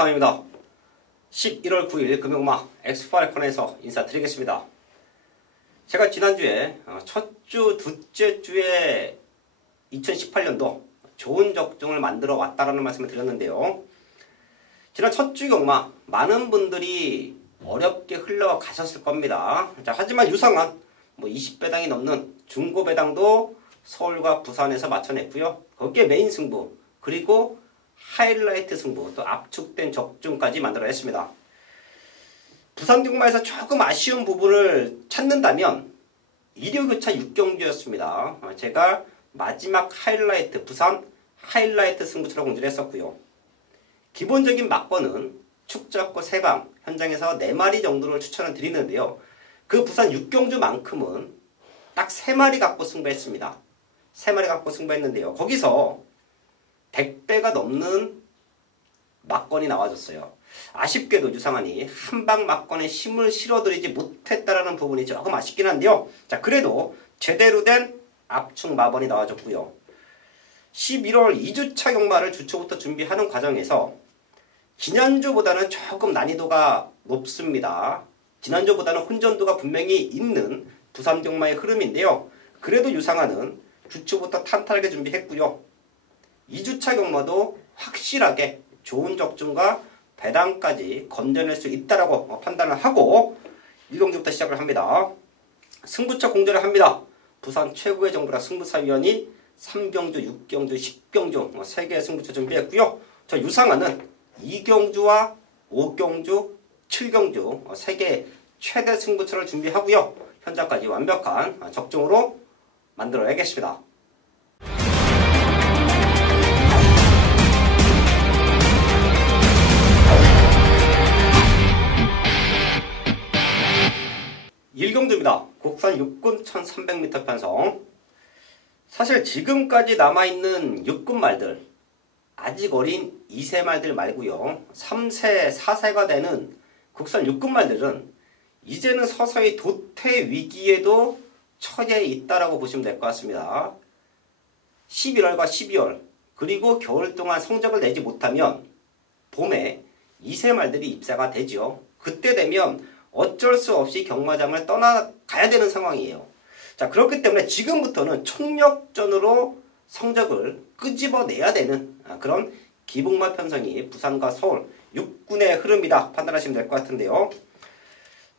유상입니다. 11월 9일 금요일마 엑스파레콘에서 인사드리겠습니다. 제가 지난주에 첫 주, 둘째 주에 2018년도 좋은 적중을 만들어 왔다라는 말씀을 드렸는데요. 지난 첫 주 경마 많은 분들이 어렵게 흘러가셨을 겁니다. 자, 하지만 유상한 20배당이 넘는 중고배당도 서울과 부산에서 맞춰냈고요. 거기에 메인 승부 그리고 하이라이트 승부 또 압축된 적중까지 만들어냈습니다. 부산 경마에서 조금 아쉬운 부분을 찾는다면 일요교차 6경주였습니다. 제가 마지막 하이라이트 부산 하이라이트 승부처럼 공지를 했었고요. 기본적인 막번은 축적고 세방 현장에서 4마리 정도를 추천을 드리는데요. 그 부산 6경주만큼은 딱 3마리 갖고 승부했습니다. 3마리 갖고 승부했는데요. 거기서 100배가 넘는 막건이 나와줬어요. 아쉽게도 유상한이 한방 막건에 힘을 실어드리지 못했다라는 부분이 조금 아쉽긴 한데요. 자, 그래도 제대로 된 압축 마번이 나와줬고요. 11월 2주차 경마를 주초부터 준비하는 과정에서 지난주보다는 조금 난이도가 높습니다. 지난주보다는 혼전도가 분명히 있는 부산 경마의 흐름인데요. 그래도 유상한은 주초부터 탄탄하게 준비했고요. 2주차 경마도 확실하게 좋은 적중과 배당까지 건져낼 수 있다라고 판단을 하고 1경주부터 시작을 합니다. 승부처 공개를 합니다. 부산 최고의 정부라 승부사위원이 3경주, 6경주, 10경주 3개의 승부처 준비했고요. 저 유상한은 2경주와 5경주, 7경주 3개의 최대 승부처를 준비하고요. 현장까지 완벽한 적중으로 만들어야겠습니다. 일경주입니다. 국산 육군 1300m 편성. 사실 지금까지 남아있는 육군 말들 아직 어린 2세 말들 말고요. 3세, 4세가 되는 국산 육군 말들은 이제는 서서히 도태 위기에도 처해 있다라고 보시면 될 것 같습니다. 11월과 12월 그리고 겨울 동안 성적을 내지 못하면 봄에 2세 말들이 입사가 되죠. 그때 되면 어쩔 수 없이 경마장을 떠나가야 되는 상황이에요. 자, 그렇기 때문에 지금부터는 총력전으로 성적을 끄집어내야 되는 그런 기복마 편성이 부산과 서울 육군의 흐름이다 판단하시면 될 것 같은데요.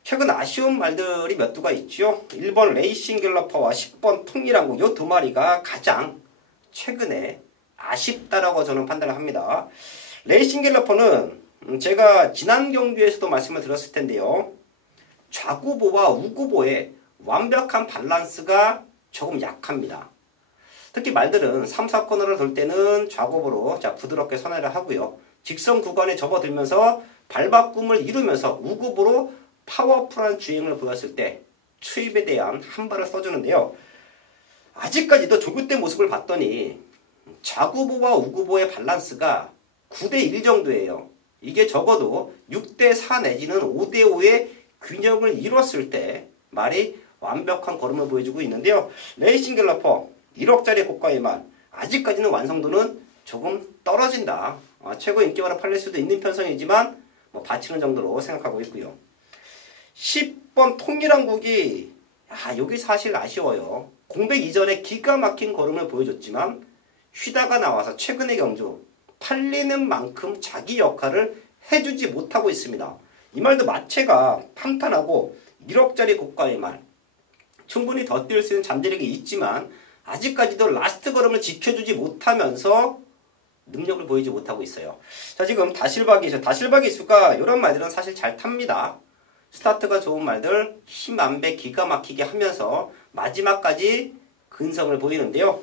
최근 아쉬운 말들이 몇 두가 있죠. 1번 레이싱 갤러퍼와 10번 통일항공 이 두 마리가 가장 최근에 아쉽다라고 저는 판단을 합니다. 레이싱 갤러퍼는 제가 지난 경주에서도 말씀을 드렸을 텐데요. 좌구보와 우구보의 완벽한 밸런스가 조금 약합니다. 특히 말들은 3, 4코너를 돌 때는 좌구보로 부드럽게 선회를 하고요. 직선 구간에 접어들면서 발바꿈을 이루면서 우구보로 파워풀한 주행을 보였을 때 추입에 대한 한 발을 써주는데요. 아직까지도 조급된 모습을 봤더니 좌구보와 우구보의 밸런스가 9대1 정도예요. 이게 적어도 6대4 내지는 5대5의 균형을 이뤘을 때 말이 완벽한 걸음을 보여주고 있는데요. 레이싱 갤러퍼 1억짜리 고가의 말 아직까지는 완성도는 조금 떨어진다. 최고 인기가로 팔릴 수도 있는 편성이지만 받치는 정도로 생각하고 있고요. 10번 통일항국이 여기 사실 아쉬워요. 공백 이전에 기가 막힌 걸음을 보여줬지만 쉬다가 나와서 최근의 경주 팔리는 만큼 자기 역할을 해주지 못하고 있습니다. 이 말도 마체가 탄탄하고 1억짜리 고가의 말 충분히 더 뛸 수 있는 잠재력이 있지만 아직까지도 라스트 걸음을 지켜주지 못하면서 능력을 보이지 못하고 있어요. 자, 지금 다실박이 수가 이런 말들은 사실 잘 탑니다. 스타트가 좋은 말들 힘 안배 기가 막히게 하면서 마지막까지 근성을 보이는데요.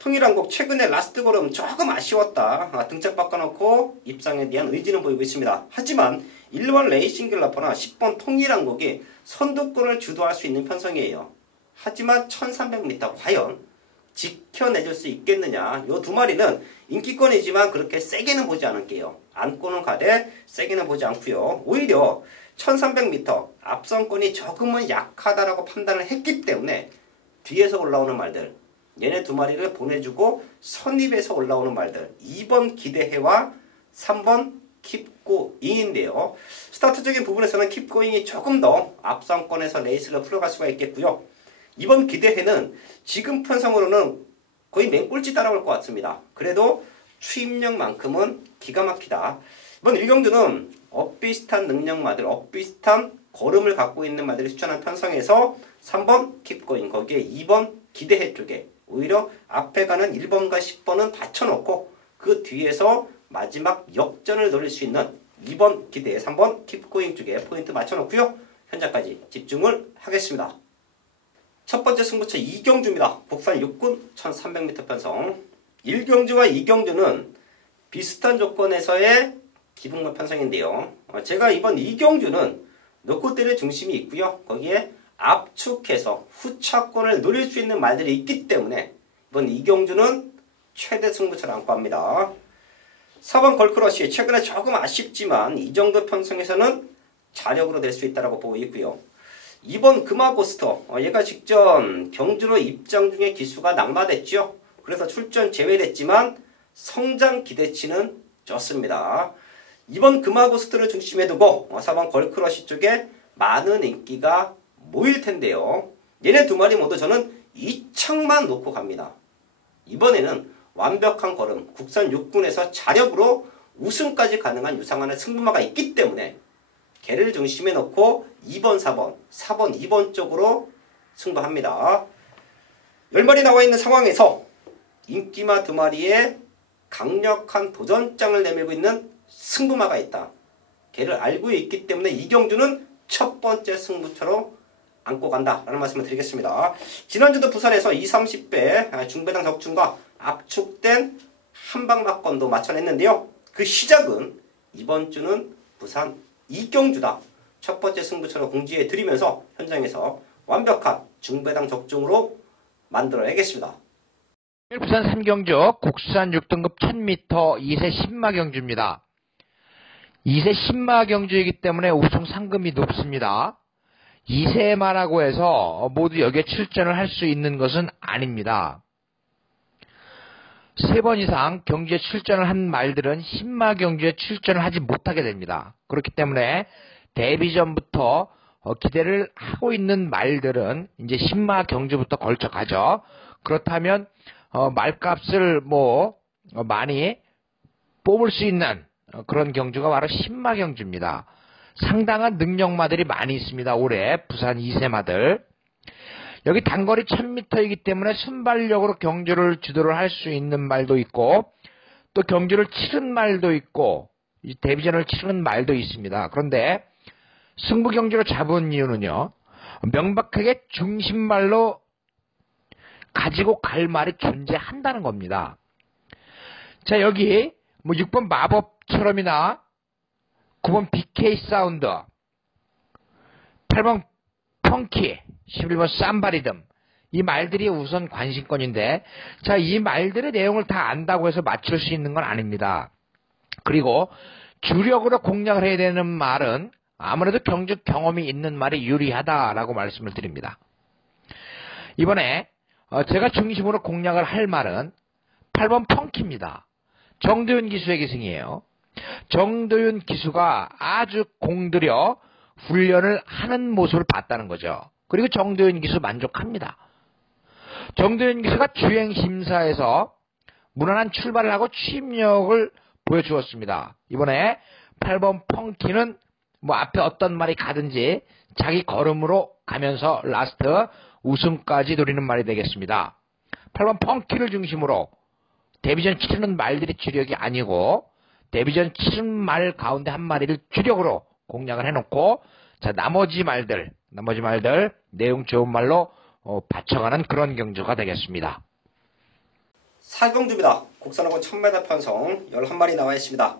통일항공 최근에 라스트 걸음 조금 아쉬웠다. 등짝 바꿔놓고 입상에 대한 의지는 보이고 있습니다. 하지만 1번 레이싱 갤러퍼나 10번 통일항공이 선두권을 주도할 수 있는 편성이에요. 하지만 1300m 과연 지켜내줄 수 있겠느냐. 이 두 마리는 인기권이지만 그렇게 세게는 보지 않을게요. 안고는 가되 세게는 보지 않고요. 오히려 1300m 앞선권이 조금은 약하다라고 판단을 했기 때문에 뒤에서 올라오는 말들 얘네 두 마리를 보내주고 선입에서 올라오는 말들 2번 기대해와 3번 킵고잉인데요. 스타트적인 부분에서는 킵고잉이 조금 더 앞선권에서 레이스를 풀어갈 수가 있겠고요. 이번 기대회는 지금 편성으로는 거의 맹꼴찌 따라올 것 같습니다. 그래도 추임력만큼은 기가 막히다. 이번 1경주는 엇비슷한 능력마들, 엇비슷한 걸음을 갖고 있는 말들이 추천한 편성에서 3번 킵고잉, 거기에 2번 기대회 쪽에 오히려 앞에 가는 1번과 10번은 받쳐놓고 그 뒤에서 마지막 역전을 노릴 수 있는 2번 기대, 3번 킵고잉 쪽에 포인트 맞춰놓고요. 현장까지 집중을 하겠습니다. 첫 번째 승부처 2경주입니다. 국산 육군 1300m 편성. 1경주와 2경주는 비슷한 조건에서의 기붕마 편성인데요. 제가 이번 2경주는 놓고 때릴 중심이 있고요. 거기에 압축해서 후차권을 노릴 수 있는 말들이 있기 때문에 이번 2경주는 최대 승부처를 안고 합니다. 4번 걸크러쉬, 최근에 조금 아쉽지만 이 정도 편성에서는 자력으로 될 수 있다고 보고 있고요. 2번 금화고스터, 얘가 직전 경주로 입장 중에 기수가 낙마됐죠. 그래서 출전 제외됐지만 성장 기대치는 좋습니다. 2번 금화고스트를 중심에 두고 4번 걸크러쉬 쪽에 많은 인기가 모일 텐데요. 얘네 두 마리 모두 저는 2창만 놓고 갑니다. 이번에는 완벽한 걸음, 국산 육군에서 자력으로 우승까지 가능한 유상한의 승부마가 있기 때문에 걔를 중심에 놓고 2번, 4번, 4번, 2번 쪽으로 승부합니다. 10마리 나와 있는 상황에서 인기마 두 마리에 강력한 도전장을 내밀고 있는 승부마가 있다. 걔를 알고 있기 때문에 이경주는 첫 번째 승부처로 안고 간다라는 말씀을 드리겠습니다. 지난주도 부산에서 2, 30배 중배당 적중과 압축된 한방막건도 맞춰냈는데요. 그 시작은 이번 주는 부산 이경주다. 첫 번째 승부처로 공지해 드리면서 현장에서 완벽한 중배당 적중으로 만들어내겠습니다. 부산 3경주 국산 6등급 1000m 2세 10마 경주입니다. 2세 10마 경주이기 때문에 우승 상금이 높습니다. 2세마라고 해서 모두 여기에 출전을 할 수 있는 것은 아닙니다. 3번 이상 경주에 출전을 한 말들은 10마 경주에 출전을 하지 못하게 됩니다. 그렇기 때문에 데뷔 전부터 기대를 하고 있는 말들은 이제 10마 경주부터 걸쳐 가죠. 그렇다면 말값을 많이 뽑을 수 있는 그런 경주가 바로 10마 경주입니다. 상당한 능력마들이 많이 있습니다. 올해 부산 2세마들. 여기 단거리 1000m이기 때문에 순발력으로 경주를 주도를 할 수 있는 말도 있고 또 경주를 치른 말도 있고 데뷔전을 치른 말도 있습니다. 그런데 승부 경주로 잡은 이유는요. 명백하게 중심말로 가지고 갈 말이 존재한다는 겁니다. 자, 여기 6번 마법처럼이나 9번 BK 사운드, 8번 펑키, 11번 쌈바리듬, 이 말들이 우선 관심권인데, 자, 이 말들의 내용을 다 안다고 해서 맞출 수 있는 건 아닙니다. 그리고 주력으로 공략을 해야 되는 말은 아무래도 경주 경험이 있는 말이 유리하다라고 말씀을 드립니다. 이번에 제가 중심으로 공략을 할 말은 8번 펑키입니다. 정도윤 기수의 기승이에요. 정도윤 기수가 아주 공들여 훈련을 하는 모습을 봤다는 거죠. 그리고 정도윤 기수 만족합니다. 정도윤 기수가 주행심사에서 무난한 출발을 하고 취임력을 보여주었습니다. 이번에 8번 펑키는 앞에 어떤 말이 가든지 자기 걸음으로 가면서 라스트 우승까지 노리는 말이 되겠습니다. 8번 펑키를 중심으로 데뷔전 치르는 말들이 주력이 아니고 데뷔전 치른 말 가운데 한 마리를 주력으로 공략을 해놓고 자 나머지 말들 내용 좋은 말로 받쳐가는 그런 경주가 되겠습니다. 4경주입니다. 국산하고 1000m 편성 11마리 나와 있습니다.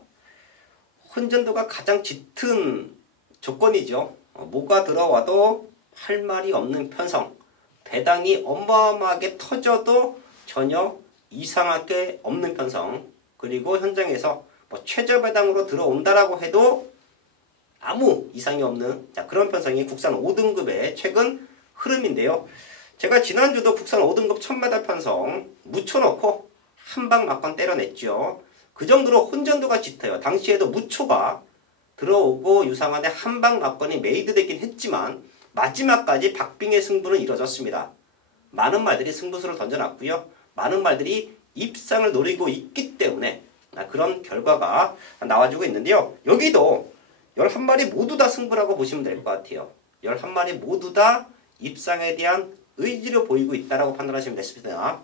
혼전도가 가장 짙은 조건이죠. 뭐가 들어와도 할 말이 없는 편성. 배당이 어마어마하게 터져도 전혀 이상하게 없는 편성. 그리고 현장에서 최저 배당으로 들어온다라고 해도 아무 이상이 없는 그런 편성이 국산 5등급의 최근 흐름인데요. 제가 지난주도 국산 5등급 1000m 편성 묻혀놓고 한방 막건 때려냈죠. 그 정도로 혼전도가 짙어요. 당시에도 무초가 들어오고 유상한의 한방 낙건이 메이드되긴 했지만 마지막까지 박빙의 승부는 이뤄졌습니다. 많은 말들이 승부수를 던져놨고요. 많은 말들이 입상을 노리고 있기 때문에 그런 결과가 나와주고 있는데요. 여기도 11마리 모두 다 승부라고 보시면 될 것 같아요. 11마리 모두 다 입상에 대한 의지를 보이고 있다고 판단하시면 되겠습니다.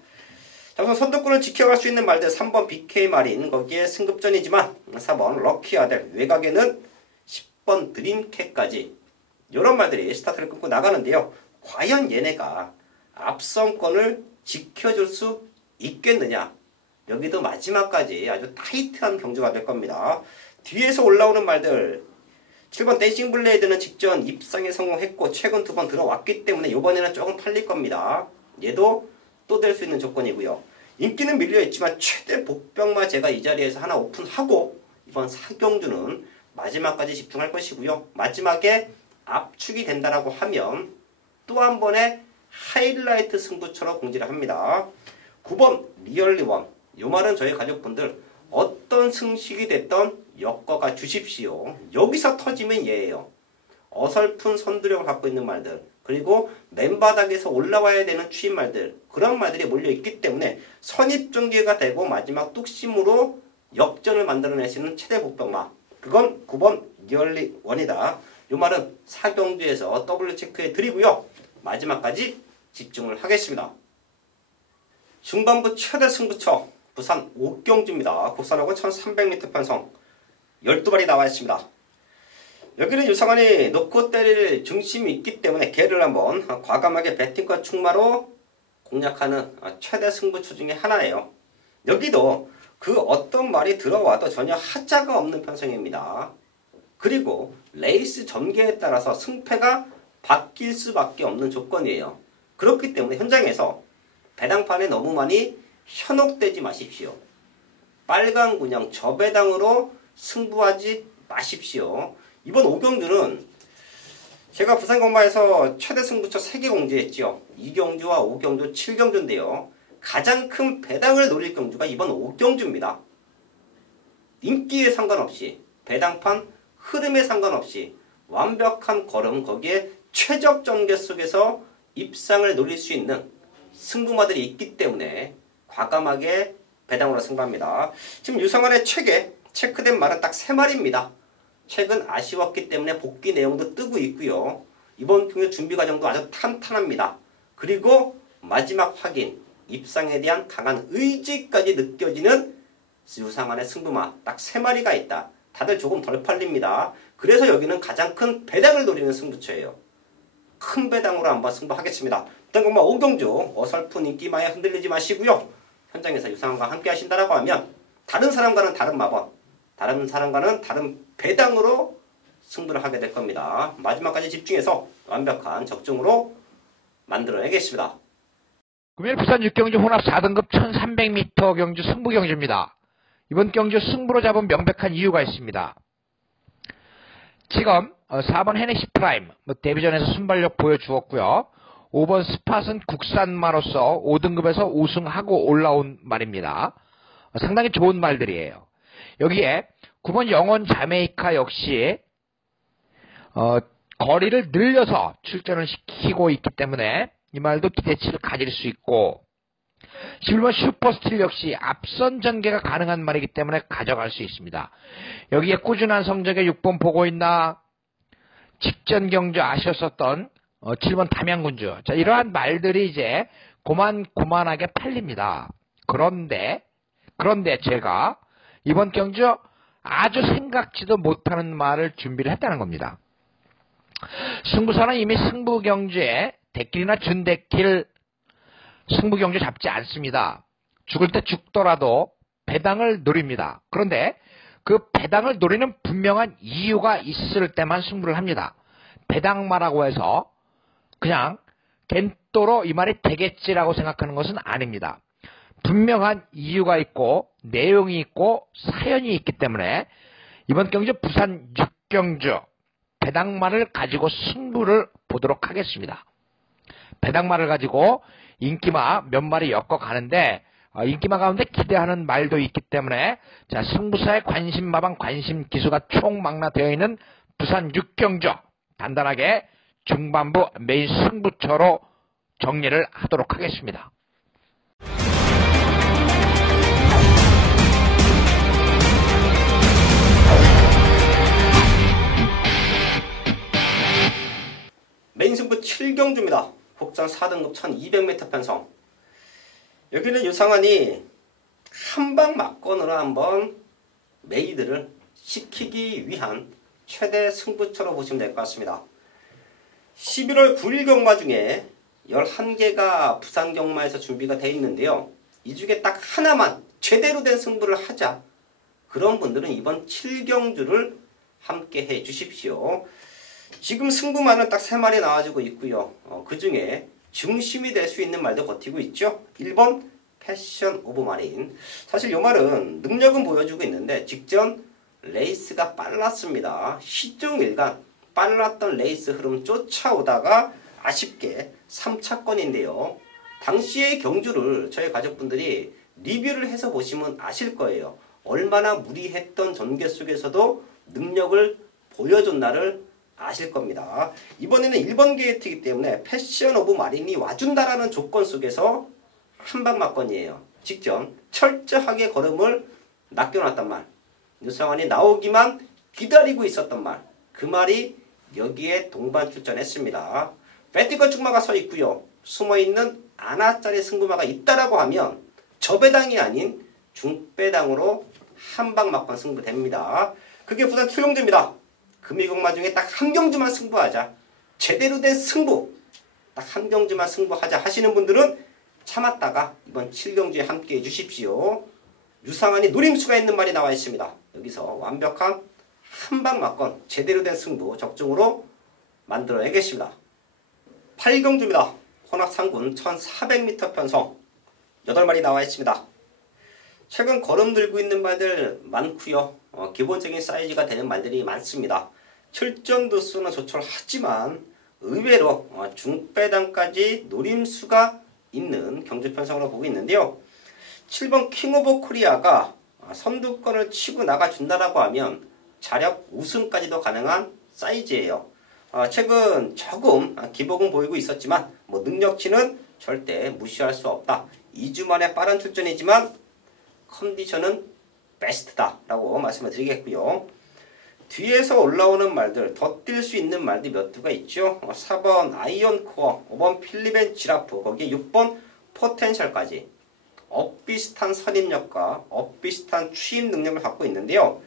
자, 우선 선두권을 지켜갈 수 있는 말들 3번 BK 마린 거기에 승급전이지만 4번 럭키 아델 외곽에는 10번 드림캣까지 이런 말들이 스타트를 끊고 나가는데요. 과연 얘네가 앞선권을 지켜줄 수 있겠느냐. 여기도 마지막까지 아주 타이트한 경주가 될 겁니다. 뒤에서 올라오는 말들 7번 댄싱 블레이드는 직전 입상에 성공했고 최근 2번 들어왔기 때문에 이번에는 조금 팔릴 겁니다. 얘도 또 될 수 있는 조건이고요. 인기는 밀려있지만 최대 복병마 제가 이 자리에서 하나 오픈하고 이번 4경주는 마지막까지 집중할 것이고요. 마지막에 압축이 된다라고 하면 또 한 번의 하이라이트 승부처럼 공지를 합니다. 9번 리얼리원. 이 말은 저희 가족분들 어떤 승식이 됐던 엮어가 주십시오. 여기서 터지면 얘예요. 어설픈 선두력을 갖고 있는 말들 그리고 맨바닥에서 올라와야 되는 추임말들 그런 말들이 몰려있기 때문에 선입전개가 되고 마지막 뚝심으로 역전을 만들어내시는 최대 복병마 그건 9번 리얼리원이다. 이 말은 4경주에서 더블 체크해 드리고요. 마지막까지 집중을 하겠습니다. 중반부 최대 승부처 부산 옥경주입니다. 국산하고 1300m 편성 12발이 나와 있습니다. 여기는 유상환이 놓고 때릴 중심이 있기 때문에 걔를 한번 과감하게 배팅과 충마로 공략하는 최대 승부처 중에 하나예요. 여기도 그 어떤 말이 들어와도 전혀 하자가 없는 편성입니다. 그리고 레이스 전개에 따라서 승패가 바뀔 수밖에 없는 조건이에요. 그렇기 때문에 현장에서 배당판에 너무 많이 현혹되지 마십시오. 빨간 군형 저배당으로 승부하지 마십시오. 이번 5경주는 제가 부산건마에서 최대 승부처 3개 공지했죠. 2경주와 5경주, 7경주인데요. 가장 큰 배당을 노릴 경주가 이번 5경주입니다. 인기에 상관없이 배당판 흐름에 상관없이 완벽한 걸음 거기에 최적 전개 속에서 입상을 노릴 수 있는 승부마들이 있기 때문에 과감하게 배당으로 승부합니다. 지금 유상환의 책에 체크된 말은 딱 3마리입니다. 최근 아쉬웠기 때문에 복귀 내용도 뜨고 있고요. 이번 경기 준비 과정도 아주 탄탄합니다. 그리고 마지막 확인, 입상에 대한 강한 의지까지 느껴지는 유상환의 승부마 딱 3마리가 있다. 다들 조금 덜 팔립니다. 그래서 여기는 가장 큰 배당을 노리는 승부처예요. 큰 배당으로 한번 승부하겠습니다. 일단 정말 5경주 어설픈 인기마에 흔들리지 마시고요. 현장에서 유상환과 함께 하신다라고 하면 다른 사람과는 다른 마법, 다른 사람과는 다른 배당으로 승부를 하게 될 겁니다. 마지막까지 집중해서 완벽한 적중으로 만들어내겠습니다. 금요일 부산 6경주 혼합 4등급 1300m 경주 승부 경주입니다. 이번 경주 승부로 잡은 명백한 이유가 있습니다. 지금 4번 헤네시 프라임 데뷔전에서 순발력 보여주었고요. 5번 스팟은 국산마로서 5등급에서 우승하고 올라온 말입니다. 상당히 좋은 말들이에요. 여기에 9번 영원 자메이카 역시 거리를 늘려서 출전을 시키고 있기 때문에 이 말도 기대치를 가질 수 있고 11번 슈퍼스틸 역시 앞선 전개가 가능한 말이기 때문에 가져갈 수 있습니다. 여기에 꾸준한 성적에 6번 보고 있나 직전 경주 아쉬웠었던 7번 담양군주 자 이러한 말들이 이제 고만고만하게 팔립니다. 그런데 제가 이번 경주 아주 생각지도 못하는 말을 준비를 했다는 겁니다. 승부사는 이미 승부경주에 대길이나 준대길 승부경주 잡지 않습니다. 죽을 때 죽더라도 배당을 노립니다. 그런데 그 배당을 노리는 분명한 이유가 있을 때만 승부를 합니다. 배당마라고 해서 그냥 겐또로 이 말이 되겠지라고 생각하는 것은 아닙니다. 분명한 이유가 있고 내용이 있고 사연이 있기 때문에 이번 경주 부산 6경주 배당마를 가지고 승부를 보도록 하겠습니다. 배당마를 가지고 인기마 몇 마리 엮어 가는데 인기마 가운데 기대하는 말도 있기 때문에 자 승부사의 관심마방 관심기수가 총망라되어 있는 부산 6경주 단단하게 중반부 메인 승부처로 정리를 하도록 하겠습니다. 메인 승부 7경주입니다. 국산 4등급 1200m 편성. 여기는 유상환이 한방 막건으로 한번 메이드를 시키기 위한 최대 승부처로 보시면 될 것 같습니다. 11월 9일 경마 중에 11개가 부산 경마에서 준비가 되어 있는데요. 이 중에 딱 하나만 제대로 된 승부를 하자. 그런 분들은 이번 7경주를 함께 해 주십시오. 지금 승부만은 딱 3마리 나와주고 있고요. 그 중에 중심이 될 수 있는 말도 버티고 있죠. 1번 패션 오브 마린. 사실 이 말은 능력은 보여주고 있는데 직전 레이스가 빨랐습니다. 시종일관 빨랐던 레이스 흐름 쫓아오다가 아쉽게 3차권인데요. 당시의 경주를 저희 가족분들이 리뷰를 해서 보시면 아실 거예요. 얼마나 무리했던 전개 속에서도 능력을 보여줬나를 아실 겁니다. 이번에는 1번 게이트이기 때문에 패션 오브 마린이 와준다라는 조건 속에서 한방 막건이에요. 직전 철저하게 걸음을 낚여놨단 말. 유상환이 나오기만 기다리고 있었던 말. 그 말이 여기에 동반 출전했습니다. 배티거 축마가 서 있고요. 숨어있는 아나짜리 승부마가 있다라고 하면 저배당이 아닌 중배당으로 한방 막건 승부됩니다. 그게 부산 7경주입니다. 금이경마 중에 딱 한 경주만 승부하자. 제대로 된 승부. 딱 한 경주만 승부하자 하시는 분들은 참았다가 이번 7경주에 함께 해주십시오. 유상환이 노림수가 있는 말이 나와 있습니다. 여기서 완벽한 한방 막건 제대로 된 승부 적중으로 만들어내겠습니다. 8경주입니다. 혼합 3군 1400m 편성 8마리 나와 있습니다. 최근 거름 들고 있는 말들 많고요. 기본적인 사이즈가 되는 말들이 많습니다. 출전 도수는 조촐하지만 의외로 중배당까지 노림수가 있는 경주 편성으로 보고 있는데요. 7번 킹 오브 코리아가 선두권을 치고 나가준다라고 하면 자력 우승까지도 가능한 사이즈예요. 최근 조금 기복은 보이고 있었지만 능력치는 절대 무시할 수 없다. 2주 만에 빠른 출전이지만 컨디션은 베스트다라고 말씀을 드리겠고요. 뒤에서 올라오는 말들, 더 뛸 수 있는 말들이 몇 두가 있죠. 4번 아이언코어, 5번 필리벤 지라프, 거기에 6번 포텐셜까지 엇비슷한 선입력과 엇비슷한 추임 능력을 갖고 있는데요.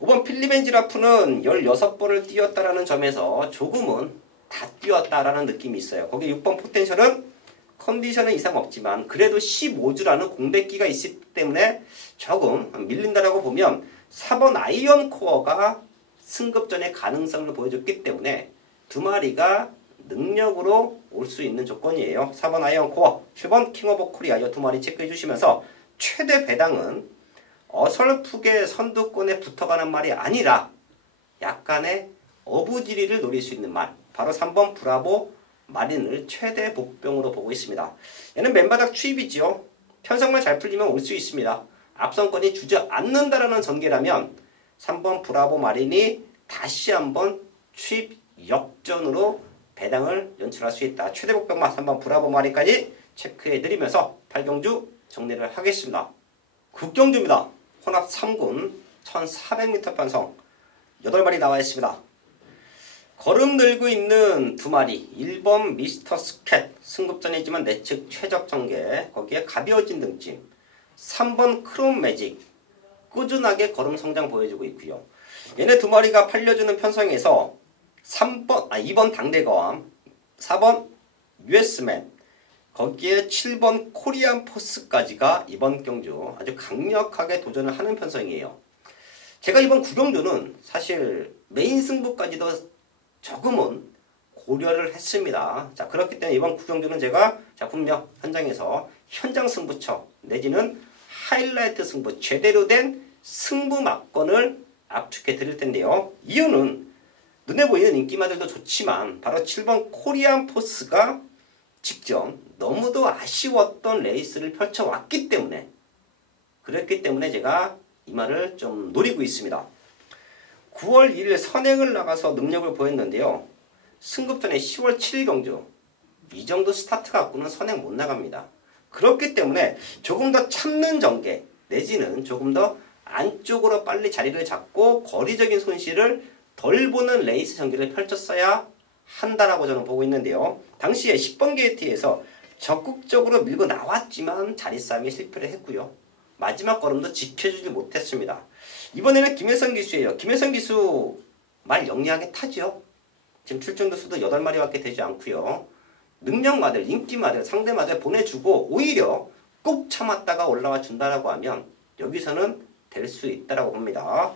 5번 필리벤 지라프는 16번을 뛰었다라는 점에서 조금은 다 뛰었다라는 느낌이 있어요. 거기에 6번 포텐셜은 컨디션은 이상 없지만 그래도 15주라는 공백기가 있기 때문에 조금 밀린다라고 보면 4번 아이언 코어가 승급전의 가능성을 보여줬기 때문에 두 마리가 능력으로 올 수 있는 조건이에요. 4번 아이언 코어, 7번 킹 오브 코리아 이 두 마리 체크해 주시면서 최대 배당은 어설프게 선두권에 붙어가는 말이 아니라 약간의 어부지리를 노릴 수 있는 말, 바로 3번 브라보 마린을 최대 복병으로 보고 있습니다. 얘는 맨바닥 추입이지요. 편성만 잘 풀리면 올 수 있습니다. 앞선권이 주저앉는다라는 전개라면 3번 브라보 마린이 다시 한번 추입 역전으로 배당을 연출할 수 있다. 최대 복병만 3번 브라보 마린까지 체크해드리면서 8경주 정리를 하겠습니다. 9경주입니다. 혼합 3군 1400m 편성 8마리 나와 있습니다. 걸음 들고 있는 두 마리. 1번 미스터 스캣 승급전이지만 내측 최적 전개, 거기에 가벼워진 등짐. 3번 크롬 매직 꾸준하게 걸음 성장 보여주고 있고요. 얘네 두 마리가 팔려주는 편성에서 2번 당대거함, 4번 US맨, 거기에 7번 코리안 포스까지가 이번 경주 아주 강력하게 도전을 하는 편성이에요. 제가 이번 9경주는 사실 메인 승부까지도 조금은 고려를 했습니다. 자, 그렇기 때문에 이번 9경주는 제가 분명 현장에서 현장 승부처 내지는 하이라이트 승부, 제대로 된 승부 막건을 압축해 드릴 텐데요. 이유는 눈에 보이는 인기마들도 좋지만 바로 7번 코리안 포스가 직전 너무도 아쉬웠던 레이스를 펼쳐왔기 때문에 그랬기 때문에 제가 이 말을 좀 노리고 있습니다. 9월 1일 선행을 나가서 능력을 보였는데요. 승급 전에 10월 7일 경주 이 정도 스타트 갖고는 선행 못 나갑니다. 그렇기 때문에 조금 더 참는 전개 내지는 조금 더 안쪽으로 빨리 자리를 잡고 거리적인 손실을 덜 보는 레이스 전개를 펼쳤어야 한다라고 저는 보고 있는데요. 당시에 10번 게이트에서 적극적으로 밀고 나왔지만 자리 싸움에 실패를 했고요. 마지막 걸음도 지켜주지 못했습니다. 이번에는 김혜성 기수예요. 김혜성 기수 말 영리하게 타죠. 지금 출전도 수도 8마리밖에 되지 않고요. 능력마들, 인기마들, 상대마들 보내주고 오히려 꾹 참았다가 올라와 준다라고 하면 여기서는 될 수 있다라고 봅니다.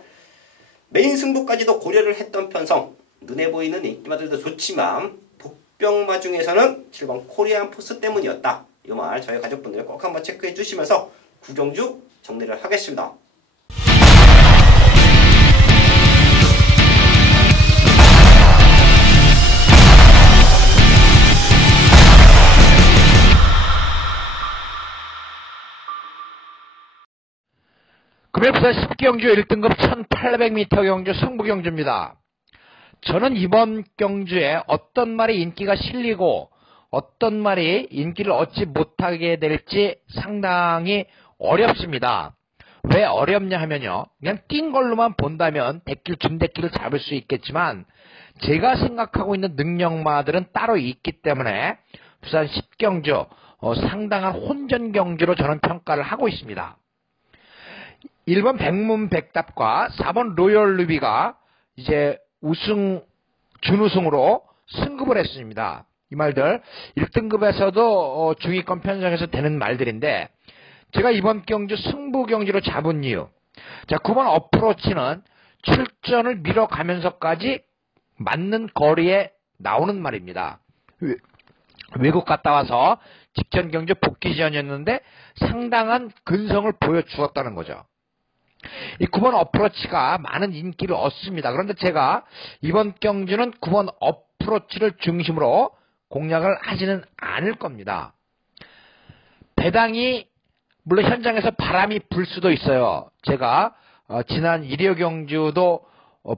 메인 승부까지도 고려를 했던 편성 눈에 보이는 인기마들도 좋지만 복병마 중에서는 7번 코리안 포스 때문이었다. 이 말 저희 가족분들 꼭 한번 체크해 주시면서 구경주 정리를 하겠습니다. 금요일부터 10경주 1등급 1800m 경주 승부경주입니다. 저는 이번 경주에 어떤 말이 인기가 실리고 어떤 말이 인기를 얻지 못하게 될지 상당히 어렵습니다. 왜 어렵냐 하면요. 그냥 뛴 걸로만 본다면 준대끼를 잡을 수 있겠지만 제가 생각하고 있는 능력마들은 따로 있기 때문에 부산 10경주 상당한 혼전 경주로 저는 평가를 하고 있습니다. 1번 백문백답과 4번 로열루비가 이제 준우승으로 승급을 했습니다. 이 말들 1등급에서도 중위권 편성해서 되는 말들인데 제가 이번 경주 승부 경주로 잡은 이유. 자, 9번 어프로치는 출전을 밀어가면서까지 맞는 거리에 나오는 말입니다. 외국 갔다 와서 직전 경주 복귀전이었는데 상당한 근성을 보여주었다는 거죠. 이 9번 어프로치가 많은 인기를 얻습니다. 그런데 제가 이번 경주는 9번 어프로치를 중심으로 공략을 하지는 않을 겁니다. 배당이 물론 현장에서 바람이 불 수도 있어요. 제가 지난 1회 경주도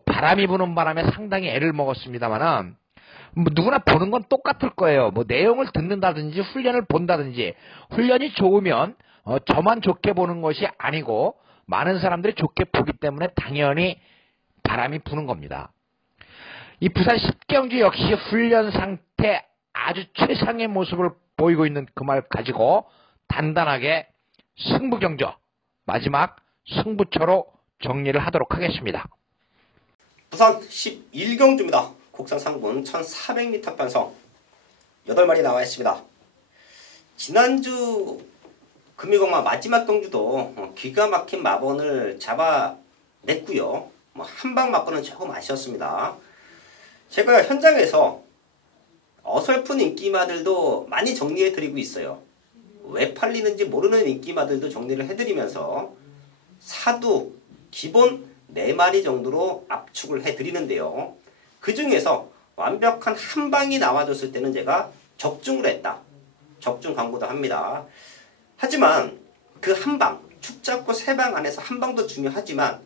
바람이 부는 바람에 상당히 애를 먹었습니다만은 누구나 보는 건 똑같을 거예요. 내용을 듣는다든지 훈련을 본다든지 훈련이 좋으면 저만 좋게 보는 것이 아니고 많은 사람들이 좋게 보기 때문에 당연히 바람이 부는 겁니다. 이 부산 10경주 역시 훈련 상태 아주 최상의 모습을 보이고 있는 그 말 가지고 단단하게 승부경주 마지막 승부처로 정리를 하도록 하겠습니다. 부산 11경주입니다. 국산 상분 1400m 편성 8마리 나와 있습니다. 지난주 금이공마 마지막 경주도 기가 막힌 마번을 잡아냈고요. 한 방 맞고는 조금 아쉬웠습니다. 제가 현장에서 어설픈 인기마들도 많이 정리해드리고 있어요. 왜 팔리는지 모르는 인기마들도 정리를 해드리면서 사두 기본 4마리 정도로 압축을 해드리는데요. 그 중에서 완벽한 한 방이 나와줬을 때는 제가 적중을 했다. 적중 광고도 합니다. 하지만 그 한 방, 축 잡고 3방 안에서 한 방도 중요하지만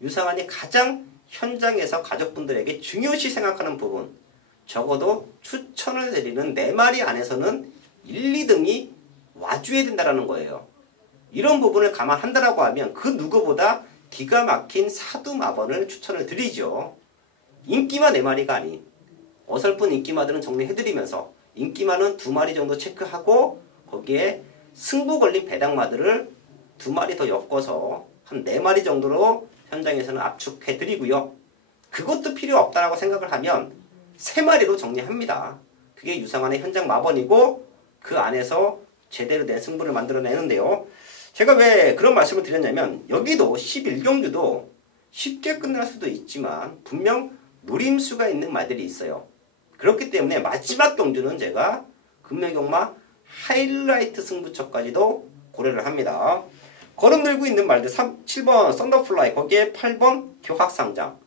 유상환이 가장 현장에서 가족분들에게 중요시 생각하는 부분, 적어도 추천을 드리는 4마리 안에서는 1, 2등이 와줘야 된다는 거예요. 이런 부분을 감안한다라고 하면 그 누구보다 기가 막힌 사두마번을 추천을 드리죠. 인기마 4마리가 아닌 어설픈 인기마들은 정리해드리면서 인기마는 2마리 정도 체크하고 거기에 승부 걸린 배당마들을 2마리 더 엮어서 한 4마리 정도로 현장에서는 압축해드리고요. 그것도 필요 없다라고 생각을 하면 3마리로 정리합니다. 그게 유상환의 현장 마번이고 그 안에서 제대로 된 승부를 만들어내는데요. 제가 왜 그런 말씀을 드렸냐면 여기도 11경주도 쉽게 끝날 수도 있지만 분명 노림수가 있는 말들이 있어요. 그렇기 때문에 마지막 경주는 제가 금매경마 하이라이트 승부처까지도 고려를 합니다. 걸음 들고 있는 말들 7번 썬더플라이 거기에 8번 교학상장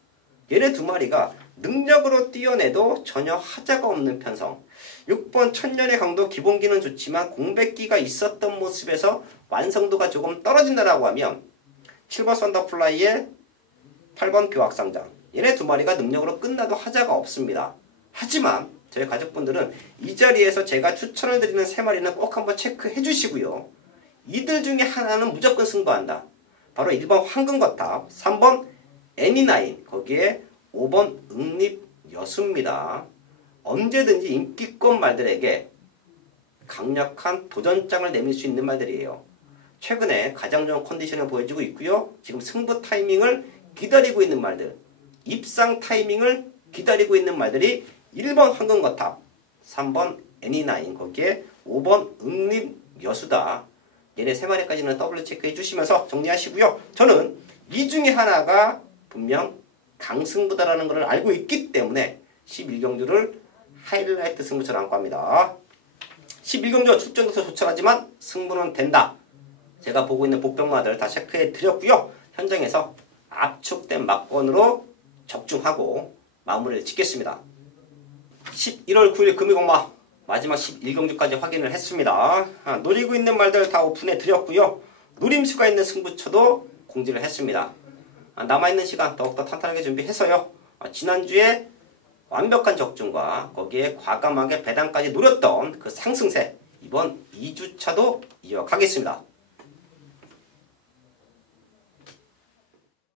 얘네 2마리가 능력으로 뛰어내도 전혀 하자가 없는 편성. 6번 천년의 강도 기본기는 좋지만 공백기가 있었던 모습에서 완성도가 조금 떨어진다라고 하면 7번 썬더플라이의 8번 교학상장. 얘네 두 마리가 능력으로 끝나도 하자가 없습니다. 하지만 저희 가족분들은 이 자리에서 제가 추천을 드리는 세 마리는 꼭 한번 체크해 주시고요. 이들 중에 하나는 무조건 승부한다. 바로 1번 황금거탑, 3번 애니나인, 거기에 5번 응립여수입니다. 언제든지 인기권 말들에게 강력한 도전장을 내밀 수 있는 말들이에요. 최근에 가장 좋은 컨디션을 보여주고 있고요. 지금 승부 타이밍을 기다리고 있는 말들, 입상 타이밍을 기다리고 있는 말들이 1번 황금거탑, 3번 애니나인, 거기에 5번 응립여수다. 얘네 세 마리까지는 더블 체크해 주시면서 정리하시고요. 저는 이 중에 하나가 분명 강승부다라는 것을 알고 있기 때문에 11경주를 하이라이트 승부처럼 안고 합니다. 11경주가 출전도서 조촐하지만 승부는 된다. 제가 보고 있는 복병마들 다 체크해 드렸고요. 현장에서 압축된 막건으로 적중하고 마무리를 짓겠습니다. 11월 9일 금일공마 마지막 11경주까지 확인을 했습니다. 노리고 있는 말들 다 오픈해 드렸고요. 노림수가 있는 승부처도 공지를 했습니다. 남아있는 시간 더욱더 탄탄하게 준비해서요. 지난주에 완벽한 적중과 거기에 과감하게 배당까지 노렸던 그 상승세 이번 2주차도 이어가겠습니다.